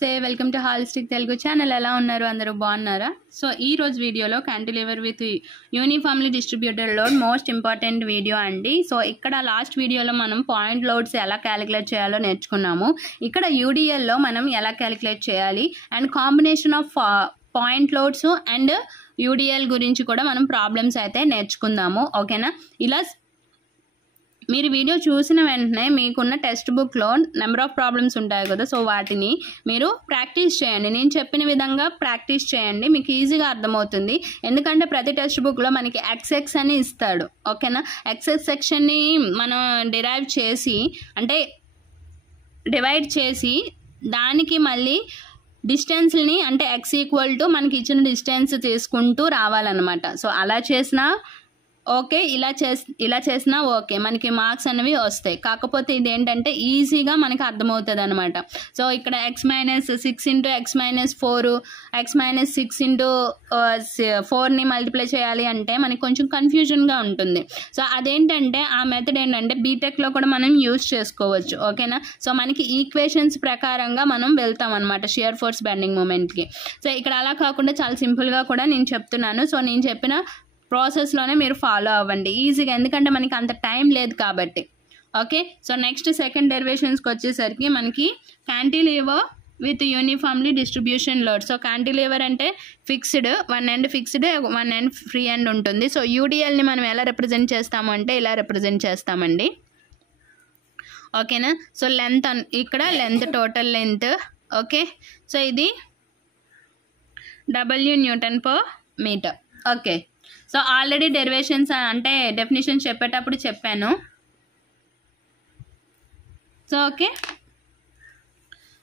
నమస్తే welcome to holistic Telugu channel. ఎలా ఉన్నారు? అందరూ బాగున్నారా? సో ఈ రోజు వీడియోలో cantilever with uniformly distributed load most important video అండి. సో ఇక్కడ లాస్ట్ వీడియోలో మనం పాయింట్ లోడ్స్ ఎలా క్యాలిక్యులేట్ చేయాలో నేర్చుకున్నాము. ఇక్కడ యూడిఎల్లో మనం ఎలా క్యాలిక్యులేట్ చేయాలి and combination of point loads and UDL గురించి కూడా మనం ప్రాబ్లమ్స్ అయితే నేర్చుకుందాము. ఓకేనా? ఇలా మీరు వీడియో చూసిన వెంటనే మీకున్న టెక్స్ట్ బుక్లో నెంబర్ ఆఫ్ ప్రాబ్లమ్స్ ఉంటాయి కదా, సో వాటిని మీరు ప్రాక్టీస్ చేయండి. నేను చెప్పిన విధంగా ప్రాక్టీస్ చేయండి, మీకు ఈజీగా అర్థమవుతుంది. ఎందుకంటే ప్రతి టెక్స్ట్ బుక్లో మనకి ఎక్స్ఎక్స్ అని ఇస్తాడు. ఓకేనా? ఎక్స్ఎక్స్ సెక్షన్ని మనం డిరైవ్ చేసి అంటే డివైడ్ చేసి దానికి మళ్ళీ డిస్టెన్స్ని అంటే ఎక్స్ ఈక్వల్ టు మనకి ఇచ్చిన డిస్టెన్స్ తీసుకుంటూ రావాలన్నమాట. సో అలా చేసినా ఓకే, ఇలా చేసినా ఓకే, మనకి మార్క్స్ అనేవి వస్తాయి. కాకపోతే ఇదేంటంటే ఈజీగా మనకి అర్థమవుతుంది అనమాట. సో ఇక్కడ x - 6 into x - 4 x - 6 into 4ని మల్టిప్లై చేయాలి అంటే మనకి కొంచెం కన్ఫ్యూజన్గా ఉంటుంది. సో అదేంటంటే ఆ మెథడ్ ఏంటంటే బీటెక్లో కూడా మనం యూజ్ చేసుకోవచ్చు. ఓకేనా? సో మనకి ఈక్వేషన్స్ ప్రకారంగా మనం వెళ్తాం అనమాట షియర్ ఫోర్స్ బెండింగ్ మూమెంట్కి. సో ఇక్కడ అలా కాకుండా చాలా సింపుల్గా కూడా నేను చెప్తున్నాను. సో నేను చెప్పిన ప్రాసెస్లోనే మీరు ఫాలో అవ్వండి ఈజీగా, ఎందుకంటే మనకి అంత టైం లేదు కాబట్టి. ఓకే, సో నెక్స్ట్ సెకండ్ డెరివేషన్స్కి వచ్చేసరికి మనకి cantilever with uniformly distribution load. So cantilever అంటే fixed, one end fixed, one end free end ఉంటుంది. సో యూడిఎల్ని మనం ఎలా రిప్రజెంట్ చేస్తాము అంటే ఇలా రిప్రజెంట్ చేస్తామండి. ఓకేనా? సో లెంత్ ఇక్కడ length, total length. Okay, so ఇది Nm/మీటర్. ఓకే, సో ఆల్రెడీ డెరివేషన్స్ అంటే డెఫినేషన్స్ చెప్పేటప్పుడు చెప్పాను. సో ఓకే,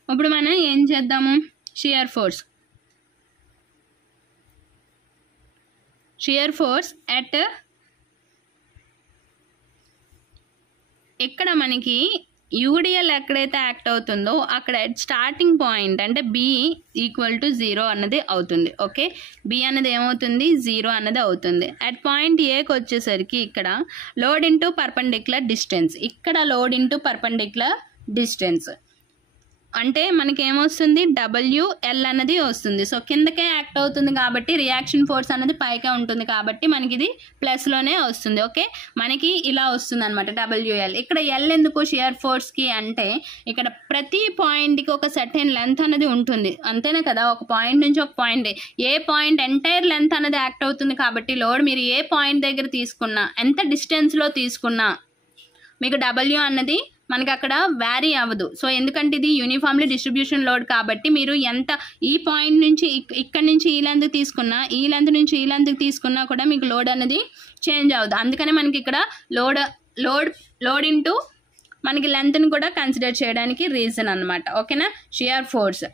ఇప్పుడు మనం ఏం చేద్దాము? షియర్ ఫోర్స్ ఎట్ ఇక్కడ మనకి యూడిఎల్ ఎక్కడైతే యాక్ట్ అవుతుందో అక్కడ స్టార్టింగ్ పాయింట్ అంటే B = 0 అన్నది అవుతుంది. ఓకే, B అన్నది ఏమవుతుంది? 0 అన్నది అవుతుంది. అట్ పాయింట్ Aకి వచ్చేసరికి ఇక్కడ లోడ్ ఇంటూ పర్పెండిక్యులర్ డిస్టెన్స్, ఇక్కడ లోడ్ ఇంటూ పర్పెండిక్యులర్ డిస్టెన్స్ అంటే మనకి ఏమొస్తుంది? WL అన్నది వస్తుంది. సో కిందకే యాక్ట్ అవుతుంది కాబట్టి రియాక్షన్ ఫోర్స్ అన్నది పైకే ఉంటుంది కాబట్టి మనకి ఇది ప్లస్లోనే వస్తుంది. ఓకే, మనకి ఇలా వస్తుంది అనమాట WL. ఇక్కడ L ఎందుకు షియర్ ఫోర్స్కి అంటే ఇక్కడ ప్రతి పాయింట్కి ఒక సర్టెన్ లెంత్ అనేది ఉంటుంది, అంతేనే కదా? ఒక పాయింట్ నుంచి ఒక పాయింట్, ఏ పాయింట్ ఎంటైర్ లెంత్ అనేది యాక్ట్ అవుతుంది కాబట్టి లోడ్ మీరు ఏ పాయింట్ దగ్గర తీసుకున్నా, ఎంత డిస్టెన్స్లో తీసుకున్నా మీకు W అన్నది మనకి అక్కడ వ్యారీ అవ్వదు. సో ఎందుకంటే ఇది యూనిఫామ్లీ డిస్ట్రిబ్యూషన్ లోడ్ కాబట్టి మీరు ఎంత ఈ పాయింట్ నుంచి ఇక్కడ నుంచి ఈ లెంత్ తీసుకున్నా, ఈ లెంత్ నుంచి ఈ లెంత్ తీసుకున్నా కూడా మీకు లోడ్ అనేది చేంజ్ అవ్వదు. అందుకనే మనకి ఇక్కడ లోడ్ ఇంటూ మనకి లెంత్ని కూడా కన్సిడర్ చేయడానికి రీజన్ అనమాట. ఓకేనా? Shear force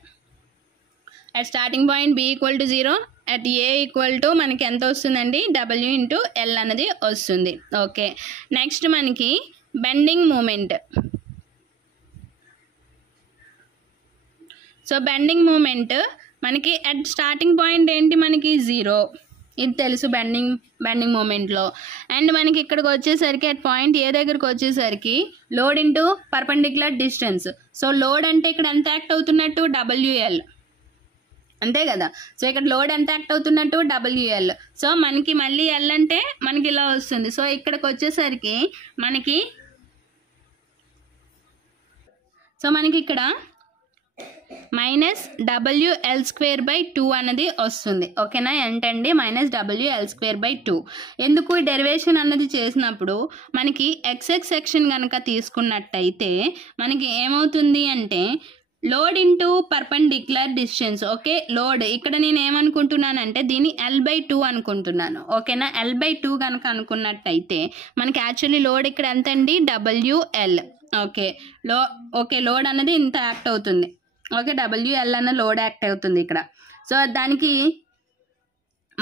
at starting point B = 0, at A = మనకి ఎంత వస్తుందండి? W/L అనేది వస్తుంది. ఓకే, నెక్స్ట్ మనకి bending moment. So bending moment మనకి అట్ స్టార్టింగ్ పాయింట్ ఏంటి? మనకి 0, ఇది తెలుసు బెండింగ్ మూమెంట్లో. అండ్ మనకి ఇక్కడికి వచ్చేసరికి అట్ పాయింట్ ఏ దగ్గరకు వచ్చేసరికి load into perpendicular distance. So load అంటే ఇక్కడ ఎంత యాక్ట్ అవుతున్నట్టు? WL, అంతే కదా? సో ఇక్కడ లోడ్ ఎంత యాక్ట్ అవుతున్నట్టు? WL. సో మనకి మళ్ళీ L అంటే మనకి ఇలా వస్తుంది. సో ఇక్కడికి వచ్చేసరికి మనకి ఇక్కడ -WL²/2 అన్నది వస్తుంది. ఓకేనా? ఏంటండి? -WL²/2. ఎందుకు ఈ డెరివేషన్ అన్నది చేసినప్పుడు మనకి ఎక్స్ఎక్స్ సెక్షన్ కనుక తీసుకున్నట్టయితే మనకి ఏమవుతుంది అంటే load into perpendicular distance. Okay, load ఇక్కడ నేను ఏమనుకుంటున్నానంటే దీన్ని L/2 అనుకుంటున్నాను. ఓకేనా? L/2 కనుక అనుకున్నట్టయితే మనకి యాక్చువల్లీ లోడ్ ఇక్కడ ఎంత అండి? WL. ఓకే, లోడ్ అన్నది ఇంత యాక్ట్ అవుతుంది. ఓకే, WL అన్న లోడ్ యాక్ట్ అవుతుంది ఇక్కడ. సో దానికి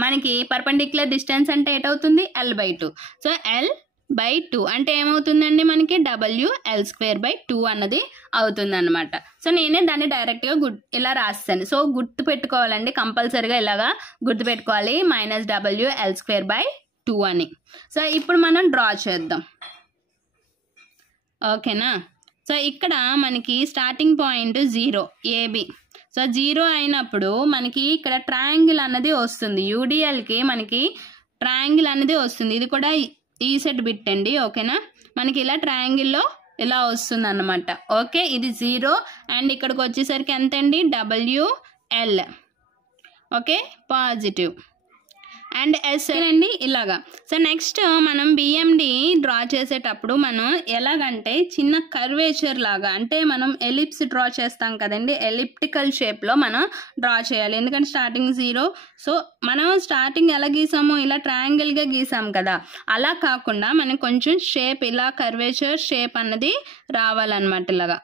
మనకి పర్పెండిక్యులర్ డిస్టెన్స్ అంటే ఏటవుతుంది? L/2. సో L/2 అంటే ఏమవుతుందండి? మనకి WL²/2 అన్నది అవుతుంది అనమాట. సో నేనే దాన్ని డైరెక్ట్గా ఇలా రాస్తాను. సో గుర్తు పెట్టుకోవాలండి, కంపల్సరీగా ఇలాగా గుర్తుపెట్టుకోవాలి, -WL²/2 అని. సో ఇప్పుడు మనం డ్రా చేద్దాం. ఓకేనా? సో ఇక్కడ మనకి starting point 0 AB. So so 0 అయినప్పుడు మనకి ఇక్కడ ట్రయాంగిల్ అన్నది వస్తుంది, యూడిఎల్కి మనకి ట్రయాంగిల్ అనేది వస్తుంది. ఇది కూడా ఈ సెట్ బిట్ అండి, ఓకేనా. మనకి ఇలా ట్రయాంగిల్లో ఇలా వస్తుంది అన్నమాట. ఓకే, ఇది 0 అండ్ ఇక్కడికి వచ్చేసరికి ఎంత అండి, WL. Okay, positive and S అండి ఇలాగా. సో నెక్స్ట్ మనం బిఎండి డ్రా చేసేటప్పుడు మనం ఎలాగంటే చిన్న కర్వేచర్ లాగా, అంటే మనం ఎలిప్స్ డ్రా చేస్తాం కదండి, ఎలిప్టికల్ షేప్లో మనం డ్రా చేయాలి. ఎందుకంటే స్టార్టింగ్ 0, సో మనం స్టార్టింగ్ ఎలా గీసామో ఇలా ట్రయాంగిల్గా గీసాం కదా, అలా కాకుండా మనకి కొంచెం షేప్ ఇలా కర్వేచర్ షేప్ అన్నది రావాలన్నమాట ఇలాగా.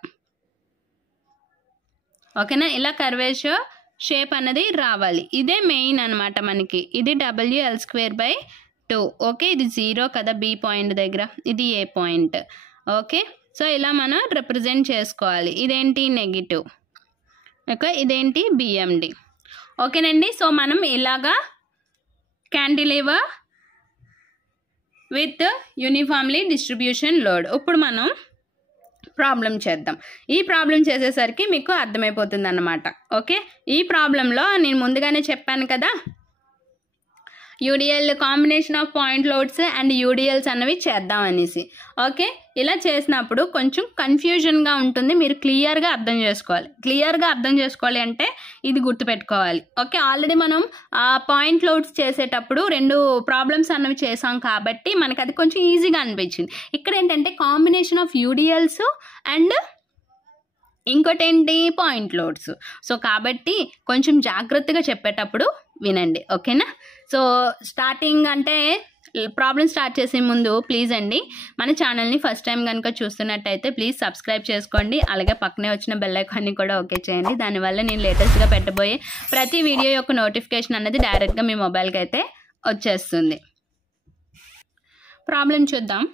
ఓకేనా, ఇలా కర్వేచర్ షేప్ అనేది రావాలి. ఇదే మెయిన్ అనమాట మనకి. ఇది WL²/2. ఓకే, ఇది 0 కదా బి పాయింట్ దగ్గర, ఇది ఏ పాయింట్. ఓకే, సో ఇలా మనం రిప్రజెంట్ చేసుకోవాలి. ఇదేంటి నెగిటివ్, ఓకే, ఇదేంటి బిఎండి. ఓకేనండి, సో మనం ఇలాగా cantilever with uniformly distribution load. ఇప్పుడు మనం ప్రాబ్లం చేద్దాం. ఈ ప్రాబ్లం చేసేసరికి మీకు అర్థమైపోతుంది అన్నమాట. ఓకే, ఈ ప్రాబ్లంలో నేను ముందుగానే చెప్పాను కదా, UDL combination of point loads and UDLs అన్నవి చేద్దాం అనేసి. ఓకే, ఇలా చేసినప్పుడు కొంచెం కన్ఫ్యూజన్గా ఉంటుంది, మీరు క్లియర్గా అర్థం చేసుకోవాలి. క్లియర్గా అర్థం చేసుకోవాలి అంటే ఇది గుర్తుపెట్టుకోవాలి. ఓకే, ఆల్రెడీ మనం పాయింట్ లోడ్స్ చేసేటప్పుడు 2 ప్రాబ్లమ్స్ అన్నవి చేసాం కాబట్టి మనకు అది కొంచెం ఈజీగా అనిపించింది. ఇక్కడ ఏంటంటే కాంబినేషన్ ఆఫ్ యూడిఎల్స్ అండ్ ఇంకోటి ఏంటి పాయింట్ లోడ్స్. సో కాబట్టి కొంచెం జాగ్రత్తగా చెప్పేటప్పుడు వినండి, ఓకేనా. సో స్టార్టింగ్ అంటే ప్రాబ్లం స్టార్ట్ చేసే ముందు ప్లీజ్ అండి మన ఛానల్ని ఫస్ట్ టైం కనుక చూస్తున్నట్టయితే ప్లీజ్ సబ్స్క్రైబ్ చేసుకోండి. అలాగే పక్కనే వచ్చిన బెల్ ఐకాన్ని కూడా ఓకే చేయండి. దానివల్ల నేను లేటెస్ట్గా పెట్టబోయే ప్రతి వీడియో యొక్క నోటిఫికేషన్ అనేది డైరెక్ట్గా మీ మొబైల్కి అయితే వచ్చేస్తుంది. ప్రాబ్లం చూద్దాం.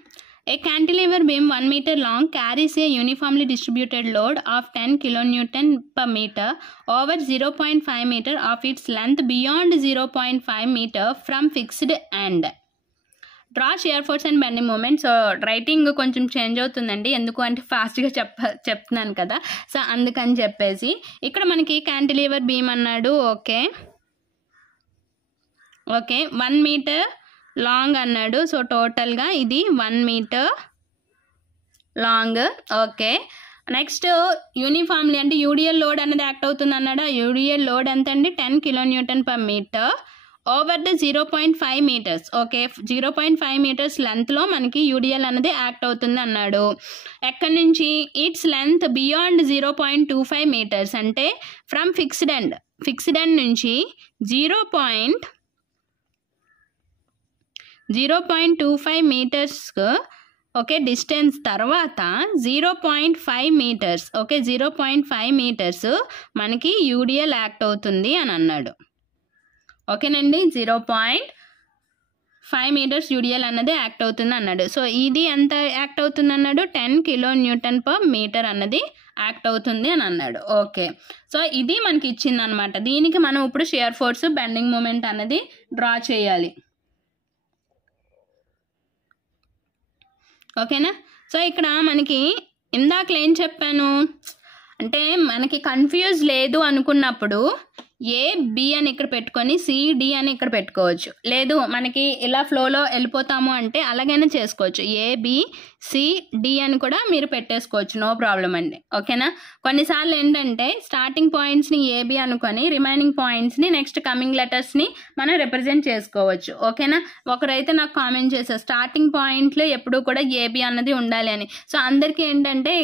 A cantilever beam 1 meter long carries a uniformly distributed load of 10 kilonewton per meter over 0.5 meter of its length beyond 0.5 meter from fixed end. Draw shear force and bending moment. So writing కొంచెం change అవుతుందండి, ఎందుకు అంటే ఫాస్ట్గా చెప్తున్నాను కదా, so అందుకని చెప్పేసి ఇక్కడ మనకి క్యాంటిలివర్ బీమ్ అన్నాడు. ఓకే, 1 మీటర్ లాంగ్ అన్నాడు. సో టోటల్గా ఇది 1 metre long. Okay, next uniformly అంటే యూడిఎల్ లోడ్ అనేది యాక్ట్ అవుతుంది అన్నాడు. యూడిఎల్ లోడ్ ఎంత అండి, 10 kilonewton per metre over the 0.5 metres. Okay, 0.5 metres లెంత్లో మనకి యూడిఎల్ అనేది యాక్ట్ అవుతుంది అన్నాడు. ఎక్కడి నుంచి, ఇట్స్ లెంత్ బియాండ్ 0.25 మీటర్స్ అంటే ఫ్రమ్ ఫిక్స్డ్ ఎండ్ నుంచి 0.25 మీటర్స్కు ఓకే డిస్టెన్స్ తర్వాత 0.5 మీటర్స్. ఓకే, 0.5 మీటర్స్ మనకి యూడిఎల్ యాక్ట్ అవుతుంది అని అన్నాడు. ఓకేనండి, 0.5 మీటర్స్ యూడిఎల్ అన్నది యాక్ట్ అవుతుంది అన్నాడు. సో ఇది ఎంత యాక్ట్ అవుతుంది అన్నాడు, 10 కిలోన్యూటన్ పర్ మీటర్ అన్నది యాక్ట్ అవుతుంది అని అన్నాడు. ఓకే, సో ఇది మనకి ఇచ్చింది అనమాట. దీనికి మనం ఇప్పుడు షియర్ ఫోర్స్ బెండింగ్ మూమెంట్ అన్నది డ్రా చేయాలి. ఓకేనా, సో ఇక్కడ మనకి ఇందాకలు ఏం చెప్పాను అంటే మనకి కన్ఫ్యూజ్ లేదు అనుకున్నప్పుడు AB అని ఇక్కడ పెట్టుకొని CD అని ఇక్కడ పెట్టుకోవచ్చు. లేదు మనకి ఇలా ఫ్లోలో వెళ్ళిపోతాము అంటే అలాగైనా చేసుకోవచ్చు, ABCD అని కూడా మీరు పెట్టేసుకోవచ్చు, నో ప్రాబ్లం అండి. ఓకేనా, కొన్నిసార్లు ఏంటంటే స్టార్టింగ్ పాయింట్స్ని AB అనుకొని రిమైనింగ్ పాయింట్స్ని నెక్స్ట్ కమింగ్ లెటర్స్ని మనం రిప్రజెంట్ చేసుకోవచ్చు. ఓకేనా, ఒకరైతే నాకు కామెంట్ చేశారు స్టార్టింగ్ పాయింట్లో ఎప్పుడూ కూడా AB అన్నది ఉండాలి అని. సో అందరికీ ఏంటంటే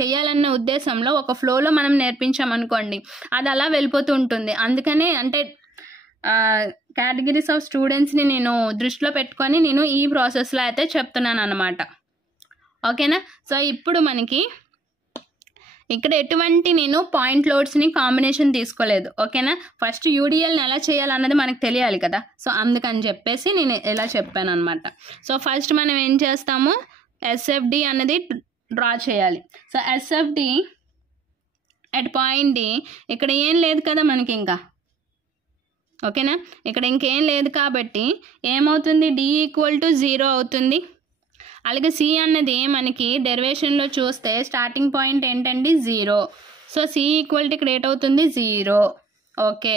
చేయాలన్న ఉద్దేశంలో ఒక ఫ్లోలో మనం నేర్పించామనుకోండి అది అలా వెళ్ళిపోతూ ఉంటుంది. అందుకనే అంటే కేటగిరీస్ ఆఫ్ స్టూడెంట్స్ని నేను దృష్టిలో పెట్టుకొని నేను ఈ ప్రాసెస్లో అయితే చెప్తున్నాను అనమాట. ఓకేనా, సో ఇప్పుడు మనకి ఇక్కడ ఎటువంటి నేను పాయింట్ లోడ్స్ని కాంబినేషన్ తీసుకోలేదు. ఓకేనా, ఫస్ట్ యూడిఎల్ని ఎలా చేయాలన్నది మనకు తెలియాలి కదా, సో అందుకని చెప్పేసి నేను ఇలా చెప్పాను అనమాట. సో ఫస్ట్ మనం ఏం చేస్తాము, SFD అన్నది డ్రా చేయాలి. So SFD at point D ఇక్కడ ఏం లేదు కదా మనకి ఇంకా. ఓకేనా, ఇక్కడ ఇంకేం లేదు కాబట్టి ఏమవుతుంది, D = 0 అవుతుంది. అలాగే C అన్నది మనకి డెరివేషన్లో చూస్తే స్టార్టింగ్ పాయింట్ ఏంటండి 0. సో సి ఈక్వల్ టు ఇక్కడ ఏటవుతుంది 0. Okay,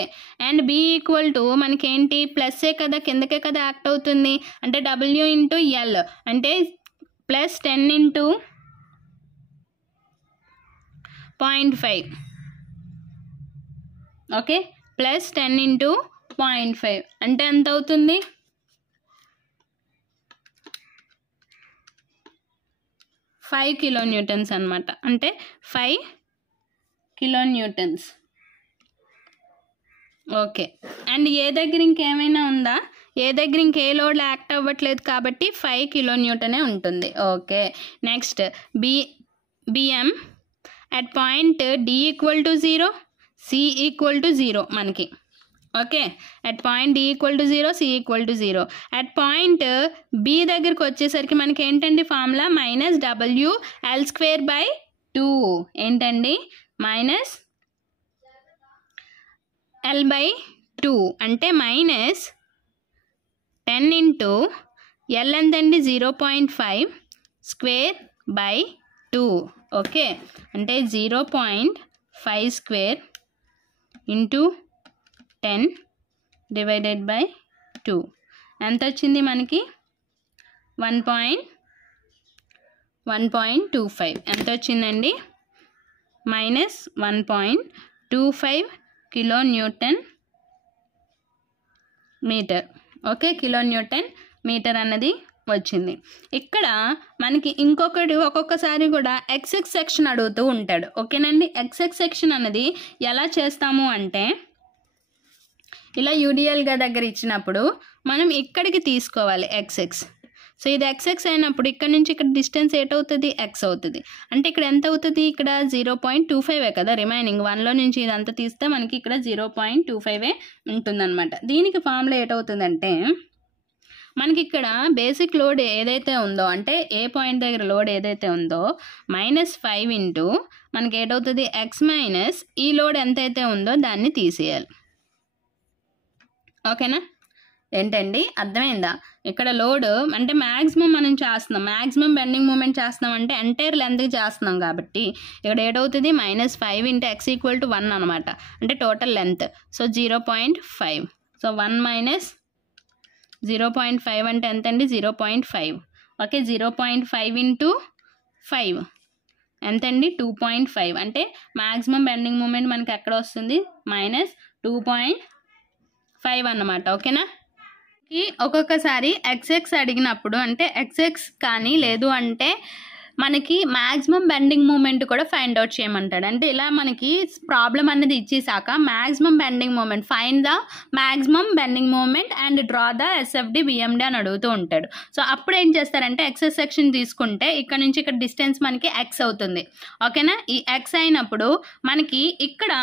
and B equal to మనకి ఏంటి ప్లస్ఏ కదా, కిందకే కదా యాక్ట్ అవుతుంది, అంటే డబ్ల్యూ ఇంటూ ఎల్ అంటే plus 10 into 0.5. Okay, plus 10 into 0.5 అంటే ఎంత అవుతుంది 5 కిలోన్యూటన్స్ అనమాట. అంటే 5 కిలోన్యూటన్స్. ఓకే, అండ్ ఏ దగ్గర ఇంకేమైనా ఉందా, ఏ దగ్గర ఇంకే లోడ్ యాక్ట్ అవ్వట్లేదు కాబట్టి 5 కిలోన్యూటనే ఉంటుంది. Okay, next BM at point D equal to 0, C equal to 0 మనకి. Okay, at point D equal to 0, C equal to 0. At point B దగ్గరికి వచ్చేసరికి మనకి ఏంటండి ఫార్ములా -WL²/2. ఏంటండి -L/2 అంటే -10 ఇంటూ ఎల్ ఎంతండి 0.5² ఓకే, అంటే 0.5² ఇంటూ 10 డివైడెడ్ బై 2 ఎంత వచ్చింది మనకి 1.25. ఎంత వచ్చిందండి -1.25 kilonewton metre. Okay, kilonewton metre అన్నది వచ్చింది. ఇక్కడ మనకి ఒక్కొక్కసారి కూడా ఎక్స్ఎక్స్ సెక్షన్ అడుగుతూ ఉంటాడు. ఓకేనండి, ఎక్స్ఎక్స్ సెక్షన్ అన్నది ఎలా చేస్తాము అంటే ఇలా యూడిఎల్గా దగ్గర ఇచ్చినప్పుడు మనం ఇక్కడికి తీసుకోవాలి ఎక్స్ఎక్స్. సో ఇది ఎక్స్ఎక్స్ అయినప్పుడు ఇక్కడ నుంచి ఇక్కడ డిస్టెన్స్ ఏటవుతుంది ఎక్స్ అవుతుంది. అంటే ఇక్కడ ఎంత అవుతుంది, ఇక్కడ 0.25 కదా రిమైనింగ్ 1లో నుంచి ఇదంతా తీస్తే మనకి ఇక్కడ 0.25 ఉంటుందన్నమాట. దీనికి ఫార్ములా ఏటవుతుందంటే మనకి ఇక్కడ బేసిక్ లోడ్ ఏదైతే ఉందో అంటే ఏ పాయింట్ దగ్గర లోడ్ ఏదైతే ఉందో -5 ఇంటూ మనకి ఏటవుతుంది ఎక్స్ మైనస్ ఈ లోడ్ ఎంతైతే ఉందో దాన్ని తీసేయాలి. ఓకేనా, ఏంటండి అర్థమైందా? ఇక్కడ లోడ్ అంటే మ్యాక్సిమం మనం చేస్తున్నాం, మ్యాక్సిమం బెండింగ్ మూమెంట్ చేస్తున్నాం అంటే ఎంటైర్ లెంత్కి చేస్తున్నాం కాబట్టి ఇక్కడ ఏటవుతుంది -5 ఇంటూ ఎక్స్ ఈక్వల్ టు 1 అనమాట. అంటే total length. So 0.5. So 1 minus 0.5 అంటే ఎంతండి 0.5. ఓకే, 0.5 ఇంటూ 5 ఎంతండి 2.5. అంటే మ్యాక్సిమం బెండింగ్ మూమెంట్ మనకి ఎక్కడ వస్తుంది -2.5 అన్నమాట. ఓకేనా, ఒక్కొక్కసారి ఎక్స్ఎక్స్ అడిగినప్పుడు అంటే ఎక్స్ఎక్స్ కానీ లేదు అంటే మనకి మ్యాక్సిమం బెండింగ్ మూమెంట్ కూడా ఫైండ్ అవుట్ చేయమంటాడు. అంటే ఇలా మనకి ప్రాబ్లం అనేది ఇచ్చేసాక maximum bending moment find the maximum bending moment and draw the SFD BMD అని అడుగుతూ ఉంటాడు. సో అప్పుడు ఏం చేస్తారంటే ఎక్స్ఎస్ సెక్షన్ తీసుకుంటే ఇక్కడ నుంచి ఇక్కడ డిస్టెన్స్ మనకి ఎక్స్ అవుతుంది. ఓకేనా, ఈ ఎక్స్ అయినప్పుడు మనకి ఇక్కడ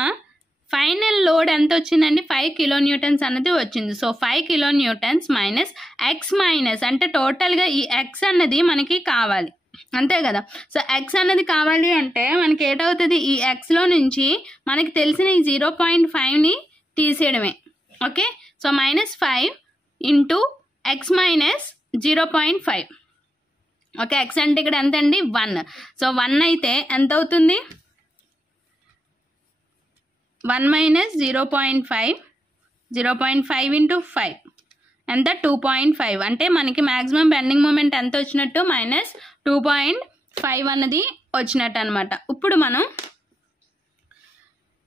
ఫైనల్ లోడ్ ఎంత వచ్చిందండి 5 కిలోన్యూటన్స్ అనేది వచ్చింది. So 5 kilonewtons minus X minus అంటే టోటల్గా ఈ ఎక్స్ అన్నది మనకి కావాలి అంతే కదా. సో ఎక్స్ అన్నది కావాలి అంటే మనకి ఏటవుతుంది ఈ ఎక్స్లో నుంచి మనకి తెలిసిన ఈ 0.5ని తీసేయడమే. Okay, so -5 into x minus 0.5. Okay, x అంటే ఇక్కడ ఎంత అండి 1. సో 1 అయితే ఎంత అవుతుంది 1 మైనస్ 0.5, 0.5 ఇంటూ 5 ఎంత 2.5. అంటే మనకి మ్యాక్సిమం బెండింగ్ మూమెంట్ ఎంత వచ్చినట్టు -2.5 అన్నది వచ్చినట్టు అనమాట. ఇప్పుడు మనం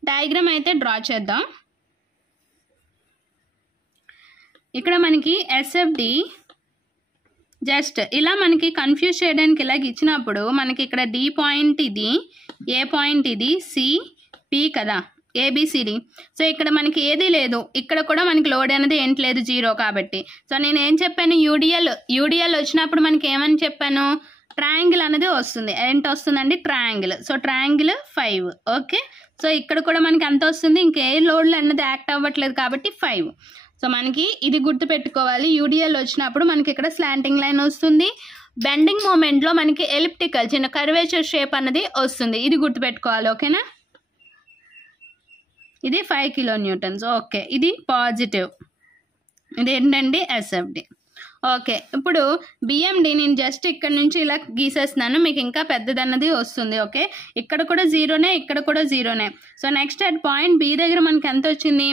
డయాగ్రామ్ అయితే డ్రా చేద్దాం. ఇక్కడ మనకి ఎస్ఎఫ్డి జస్ట్ ఇలా మనకి కన్ఫ్యూజ్ చేయడానికి ఇలాగ ఇచ్చినప్పుడు మనకి ఇక్కడ డి పాయింట్ ఇది, ఏ పాయింట్ ఇది, సి పి కదా ఏబిసిడి. సో ఇక్కడ మనకి ఏది లేదు, ఇక్కడ కూడా మనకి లోడ్ అనేది ఏంటి లేదు 0 కాబట్టి. సో నేను ఏం చెప్పాను యూడిఎల్ వచ్చినప్పుడు మనకి ఏమని చెప్పాను ట్రయాంగిల్ అనేది వస్తుంది. ఏంటి వస్తుందండి triangle. So triangle 5. Okay, so ఇక్కడ కూడా మనకి ఎంత వస్తుంది ఇంకే లోడ్లు అనేది యాక్ట్ అవ్వట్లేదు కాబట్టి 5. సో మనకి ఇది గుర్తుపెట్టుకోవాలి, యూడిఎల్ వచ్చినప్పుడు మనకి ఇక్కడ స్లాంటింగ్ లైన్ వస్తుంది, బెండింగ్ మూమెంట్లో మనకి ఎలిప్టికల్ చిన్న కర్వేచర్ షేప్ అన్నది వస్తుంది. ఇది గుర్తుపెట్టుకోవాలి. ఓకేనా, ఇది 5 కిలోన్యూటన్స్. ఓకే, ఇది పాజిటివ్, ఇది ఏంటండి ఎస్ఎఫ్డి. ఓకే, ఇప్పుడు బిఎండి నేను జస్ట్ ఇక్కడ నుంచి ఇలా గీసేస్తున్నాను, మీకు ఇంకా పెద్దదన్నది వస్తుంది. ఓకే, ఇక్కడ కూడా జీరోనే, ఇక్కడ కూడా జీరోనే. So next at point B దగ్గర మనకి ఎంత వచ్చింది?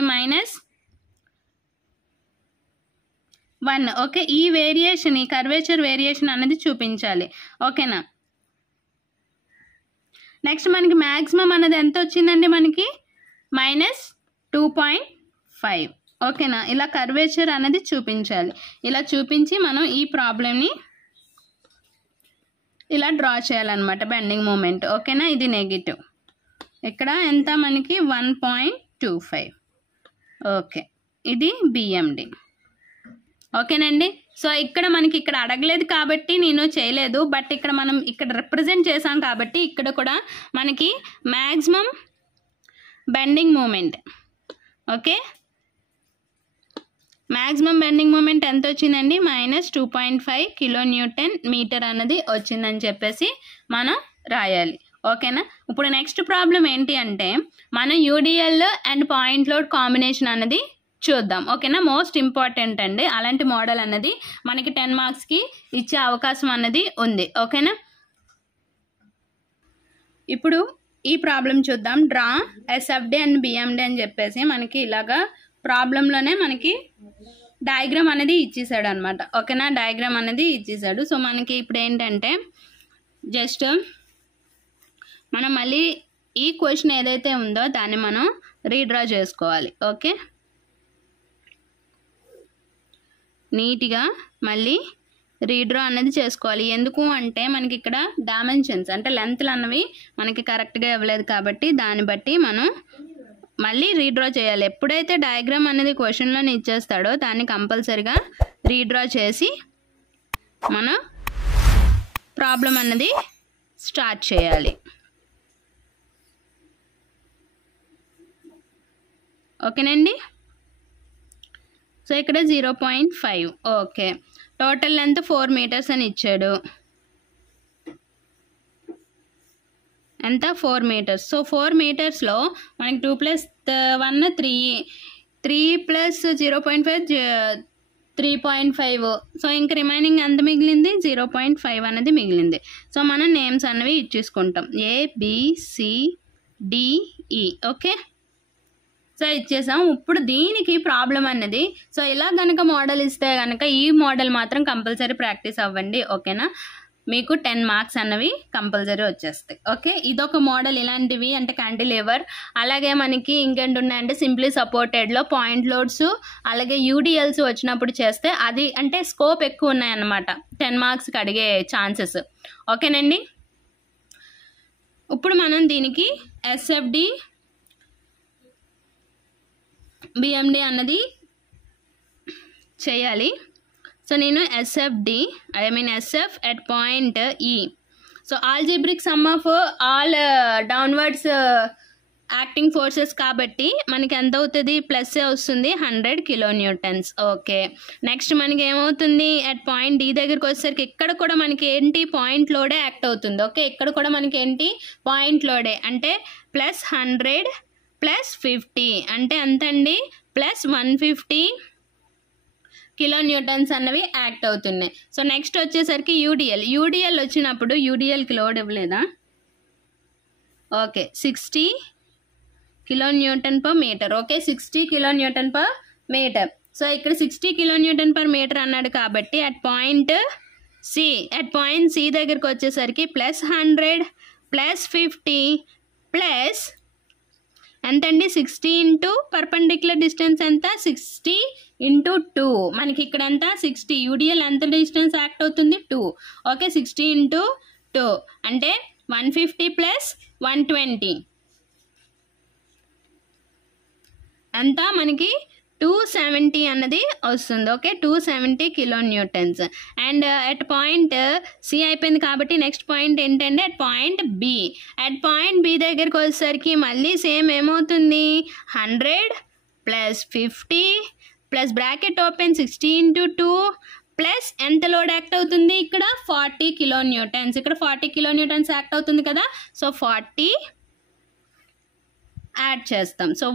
-1. ఓకే, ఈ వేరియేషన్, ఈ కర్వేచర్ వేరియేషన్ అనేది చూపించాలి. ఓకేనా? నెక్స్ట్ మనకి మ్యాక్సిమం అనేది ఎంత వచ్చిందండి? మనకి -2.5. ఓకేనా? ఇలా కర్వేచర్ అనేది చూపించాలి. ఇలా చూపించి మనం ఈ ప్రాబ్లమ్ని ఇలా డ్రా చేయాలన్నమాట, బెండింగ్ మూమెంట్. ఓకేనా? ఇది నెగిటివ్, ఇక్కడ ఎంత మనకి 1.25. ఓకే, ఇది బిఎండి. ఓకేనండి. సో ఇక్కడ మనకి ఇక్కడ అడగలేదు కాబట్టి నేను చేయలేదు, బట్ ఇక్కడ మనం ఇక్కడ రిప్రజెంట్ చేసాం కాబట్టి ఇక్కడ కూడా మనకి maximum bending moment. Okay, maximum bending moment ఎంత వచ్చిందండి? -2.5 kN/మీటర్ అన్నది వచ్చిందని చెప్పేసి మనం రాయాలి. ఓకేనా? ఇప్పుడు నెక్స్ట్ ప్రాబ్లం ఏంటి అంటే మనం UDL and point load combination అన్నది చూద్దాం. ఓకేనా? మోస్ట్ ఇంపార్టెంట్ అండి, అలాంటి మోడల్ అన్నది మనకి 10 మార్క్స్కి ఇచ్చే అవకాశం అన్నది ఉంది. ఓకేనా? ఇప్పుడు ఈ ప్రాబ్లం చూద్దాం. డ్రా ఎస్ఎఫ్డి అండ్ బిఎండి అని చెప్పేసి మనకి ఇలాగా ప్రాబ్లంలోనే మనకి డయాగ్రామ్ అనేది ఇచ్చేసాడు అనమాట. ఓకేనా? డయాగ్రామ్ అనేది ఇచ్చేసాడు. సో మనకి ఇప్పుడు ఏంటంటే జస్ట్ మనం మళ్ళీ ఈ క్వశ్చన్ ఏదైతే ఉందో దాన్ని మనం రీడ్రా చేసుకోవాలి. ఓకే, నీట్గా మళ్ళీ రీడ్రా అనేది చేసుకోవాలి. ఎందుకు అంటే మనకి ఇక్కడ డైమెన్షన్స్ అంటే లెంత్లు అన్నవి మనకి కరెక్ట్గా ఇవ్వలేదు కాబట్టి దాన్ని బట్టి మనం మళ్ళీ రీడ్రా చేయాలి. ఎప్పుడైతే డయాగ్రామ్ అనేది క్వశ్చన్లోనే ఇచ్చేస్తాడో దాన్ని కంపల్సరిగా రీడ్రా చేసి మనం ప్రాబ్లం అన్నది స్టార్ట్ చేయాలి. ఓకేనండి? సో ఇక్కడ 0.5. ఓకే, టోటల్ లెంత్ 4 మీటర్స్ అని ఇచ్చాడు. ఎంత? 4 మీటర్స్. సో 4 మీటర్స్లో మనకి 2 + 1 3, 3 + 0.5 3.5. సో ఇంక రిమైనింగ్ ఎంత మిగిలింది? 0.5 అనేది మిగిలింది. సో మనం నేమ్స్ అన్నవి ఇచ్చేసుకుంటాం, ABCDE. ఓకే, సో ఇచ్చేసాం. ఇప్పుడు దీనికి ప్రాబ్లం అన్నది సో ఇలా కనుక మోడల్ ఇస్తే కనుక ఈ మోడల్ మాత్రం కంపల్సరీ ప్రాక్టీస్ అవ్వండి. ఓకేనా? మీకు 10 మార్క్స్ అన్నవి కంపల్సరీ వచ్చేస్తాయి. ఓకే, ఇదొక మోడల్. ఇలాంటివి అంటే క్యాంటిలివర్, అలాగే మనకి ఇంకేంటి ఉన్నాయంటే సింప్లీ సపోర్టెడ్లో పాయింట్ లోడ్స్ అలాగే యూడిఎల్స్ వచ్చినప్పుడు చేస్తే అది అంటే స్కోప్ ఎక్కువ ఉన్నాయన్నమాట, 10 మార్క్స్కి అడిగే ఛాన్సెస్. ఓకేనండి? ఇప్పుడు మనం దీనికి ఎస్ఎఫ్డి బిఎండి అన్నది చేయాలి. సో నేను ఎస్ఎఫ్డి ఎస్ఎఫ్ ఎట్ పాయింట్ ఈ. So algebraic some of all downwards acting forces కాబట్టి మనకి ఎంత అవుతుంది? ప్లస్ వస్తుంది, 100 kN. ఓకే, నెక్స్ట్ మనకి ఏమవుతుంది? అట్ పాయింట్ డి దగ్గరికి వచ్చేసరికి ఇక్కడ కూడా మనకి ఏంటి? పాయింట్ లోడే యాక్ట్ అవుతుంది. ఓకే, ఇక్కడ కూడా మనకి ఏంటి? పాయింట్ లోడే అంటే +100 + 50 అంటే ఎంత అండి? +150 kN అన్నవి యాక్ట్ అవుతున్నాయి. సో నెక్స్ట్ వచ్చేసరికి యూడిఎల్ వచ్చినప్పుడు యూడిఎల్కి లోడ్ ఇవ్వలేదా? ఓకే, 60 kN/మీటర్. ఓకే, 60 kN/మీటర్. సో ఇక్కడ 60 kN/మీటర్ అన్నాడు కాబట్టి అట్ పాయింట్ సి దగ్గరికి వచ్చేసరికి +100 + 50 ప్లస్ ఎంతండి? 60 ఇంటూ పర్పెండిక్యులర్ డిస్టెన్స్ ఎంత? 60 × 2. మనకి ఇక్కడ ఎంత? 60. యూడిఎల్ ఎంత డిస్టెన్స్ యాక్ట్ అవుతుంది? 2. ఓకే, 60 × 2 అంటే 150 + 120 ఎంత? మనకి 270 అన్నది వస్తుంది. Okay, 270 kN. And at point C అయిపోయింది కాబట్టి నెక్స్ట్ పాయింట్ ఏంటంటే at point B. At point B దగ్గరికి వచ్చేసరికి మళ్ళీ సేమ్ ఏమవుతుంది? 100 + 50 ప్లస్ బ్రాకెట్ ఓపెన్ 60 × 2 ప్లస్ ఎంత లోడ్ యాక్ట్ అవుతుంది? ఇక్కడ 40 kN. ఇక్కడ 40 kN యాక్ట్ అవుతుంది కదా. సో 40 యాడ్ చేస్తాం. సో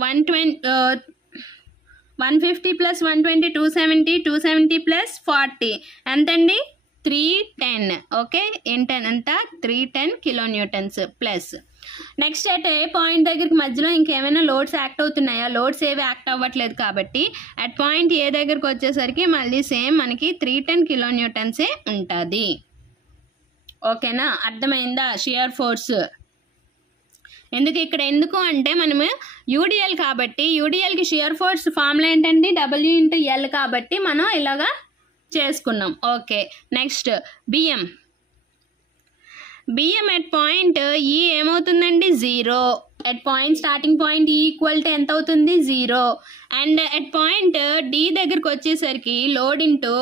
150 ప్లస్ 120 270, 270 ప్లస్ 40 ఎంతండి 310. ఓకే ఏంటంటే ఎంత 310 kilo Newton's plus. Next at a point దగ్గరికి మధ్యలో ఇంకేమైనా లోడ్స్ యాక్ట్ అవుతున్నాయా? లోడ్స్ ఏవి యాక్ట్ అవ్వట్లేదు కాబట్టి అట్ పాయింట్ ఏ దగ్గరికి వచ్చేసరికి మళ్ళీ సేమ్ మనకి 310 కిలో న్యూటన్సే ఉంటుంది. ఓకేనా, అర్థమైందా? షియర్ ఫోర్స్ ఎందుకు అంటే మనము యూడిఎల్ కాబట్టి యూడిఎల్కి షియర్ ఫోర్స్ ఫార్ములా ఏంటండి W/L కాబట్టి మనం ఇలాగా చేసుకున్నాం. Okay next BM at point ఈ ఏమవుతుందండి 0. At point starting point E equal to ఎంత అవుతుంది 0. అండ్ ఎట్ పాయింట్ డి దగ్గరకు వచ్చేసరికి లోడ్ ఇంటూ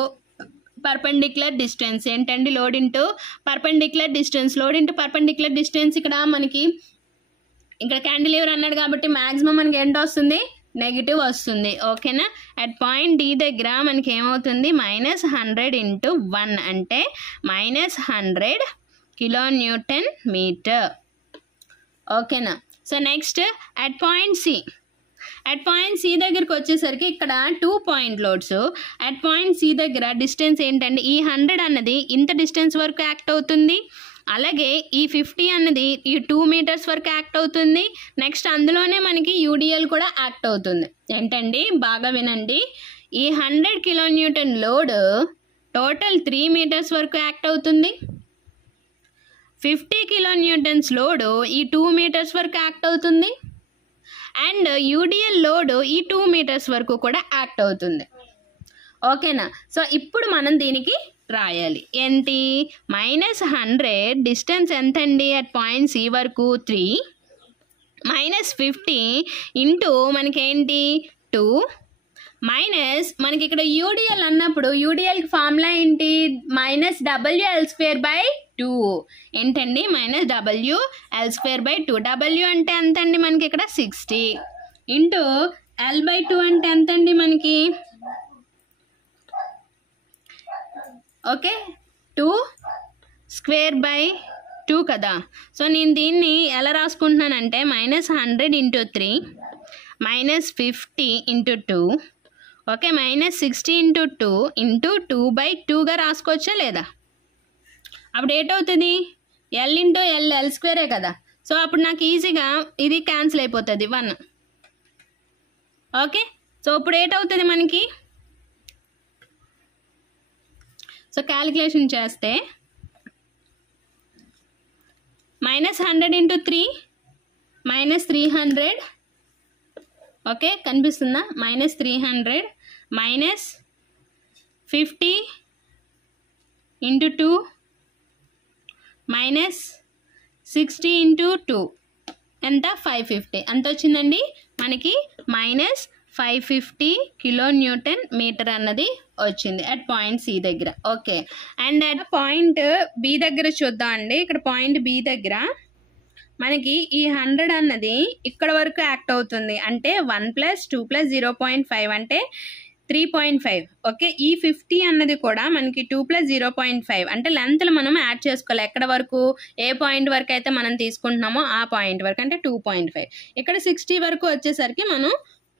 పర్పెండిక్యులర్ డిస్టెన్స్ ఏంటండి లోడ్ ఇంటూ పర్పెండిక్యులర్ డిస్టెన్స్ ఇక్కడ మనకి ఇక్కడ క్యాండిలివర్ అన్నాడు కాబట్టి మ్యాక్సిమం మనకి ఎంత వస్తుంది నెగిటివ్ వస్తుంది. ఓకేనా, అట్ పాయింట్ డి దగ్గర మనకి ఏమవుతుంది -100 × 1 అంటే -100 కిలో న్యూటన్ మీటర్. ఓకేనా, so next at point C దగ్గరికి వచ్చేసరికి ఇక్కడ 2 point loads. At point C దగ్గర డిస్టెన్స్ ఏంటంటే ఈ 100 అన్నది ఇంత డిస్టెన్స్ వరకు యాక్ట్ అవుతుంది, అలాగే ఈ 50 అన్నది ఈ 2 మీటర్స్ వరకు యాక్ట్ అవుతుంది. నెక్స్ట్ అందులోనే మనకి యూడిఎల్ కూడా యాక్ట్ అవుతుంది. ఏంటండి బాగా వినండి, ఈ 100 kilo newton load total 3 metres వరకు యాక్ట్ అవుతుంది. 50 కిలో న్యూటన్స్ లోడ్ ఈ 2 మీటర్స్ వరకు యాక్ట్ అవుతుంది. అండ్ యూడిఎల్ లోడ్ ఈ 2 మీటర్స్ వరకు కూడా యాక్ట్ అవుతుంది. ఓకేనా, సో ఇప్పుడు మనం దీనికి రాయాలి ఏంటి -100 డిస్టెన్స్ ఎంతండి అట్ పాయింట్ సి వరకు 3 -50 ఇంటూ మనకేంటి 2 మైనస్ మనకి ఇక్కడ యూడిఎల్ అన్నప్పుడు యూడిఎల్కి ఫార్ములా ఏంటి -WL²/2 ఏంటండి -WL²/2. W అంటే ఎంతండి మనకి ఇక్కడ 60 ఇంటూ L/2 అంటే ఎంతండి మనకి ఓకే 2² కదా. సో నేను దీన్ని ఎలా రాసుకుంటున్నానంటే -100 × 3 -50 × 2 ఓకే -60 × 2 × 2/2గా రాసుకోవచ్చా లేదా? అప్పుడు ఏటవుతుంది L × L² కదా. సో అప్పుడు నాకు ఈజీగా ఇది క్యాన్సిల్ అయిపోతుంది 1. ఓకే, సో ఇప్పుడు ఏటవుతుంది మనకి సో క్యాలిక్యులేషన్ చేస్తే -100 × 3 -300 ఓకే కనిపిస్తుందా -300 -50 × 2 -60 × 2 ఎంత 550 ఎంత వచ్చిందండి మనకి -550 కిలో న్యూటన్ మీటర్ అన్నది వచ్చింది అట్ పాయింట్ సి దగ్గర. Okay, and at point B దగ్గర చూద్దాం అండి. ఇక్కడ పాయింట్ బి దగ్గర మనకి ఈ 100 అన్నది ఇక్కడ వరకు యాక్ట్ అవుతుంది అంటే 1 + 2 + 0.5 అంటే 3.5. ఓకే, ఈ 50 అన్నది కూడా మనకి 2 + 0.5 అంటే లెంత్లు మనం యాడ్ చేసుకోవాలి. ఎక్కడ వరకు ఏ పాయింట్ వరకు అయితే మనం తీసుకుంటున్నామో ఆ పాయింట్ వరకు అంటే 2.5. ఇక్కడ 60 వరకు వచ్చేసరికి మనం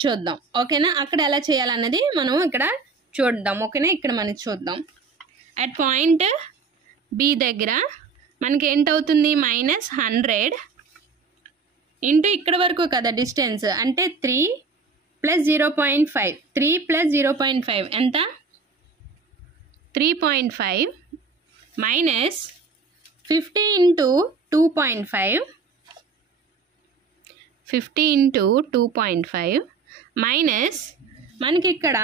చూద్దాం. ఓకేనా, అక్కడ ఎలా చేయాలన్నది మనం ఇక్కడ చూద్దాం. ఓకేనా, ఇక్కడ మనం చూద్దాం. అట్ పాయింట్ బి దగ్గర మనకి ఏంటవుతుంది -100 ఇంటూ ఇక్కడ వరకు కదా డిస్టెన్స్ అంటే 3 + 0.5 3 + 0.5 ఎంత 3.5 -50 × 2.5 50 × 2.5 మైనస్ మనకి ఇక్కడ